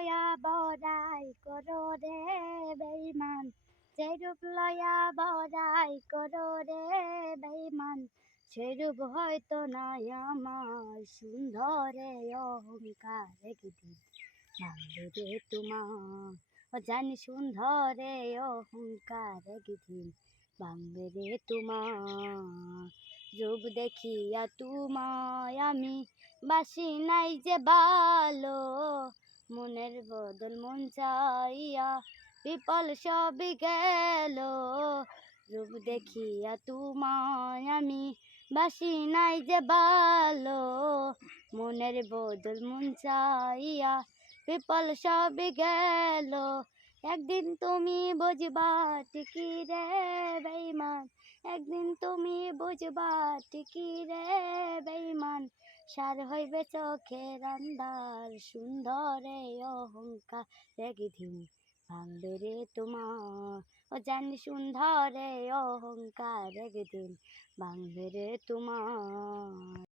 লয়া বড়াই করো রে বেঈমান, যেরূপ লয়া বড়াই করো রে বেঈমান, সেরূপ হয়তো নাই আমার সুন্দরে অহংকার একদিন ভাঙবে রে তোমার। ও জানি সুন্দরে অহংকার একদিন ভাঙবে রে তোমার। রূপ দেখিয়া তোমায় আমি বাসি নাই যে ভালো, মনের বদল মন চাইয়া বিপল সবই গেল। রূপ দেখিয়া তোমায় আমি বাসি নাই যে ভালো, মনের বদল মন চাইয়া বিপল সবই গেল। একদিন তুমি বুঝবা ঠিকই রে বেঈমান, একদিন তুমি বুঝবা ঠিকই রে বেঈমান, সার হইবে চোখের আন্ধার সুন্দরে অহংকার একদিন ভাঙবে রে তোমার। ও জানি সুন্দরে অহংকার একদিন ভাঙবে রে তোমার।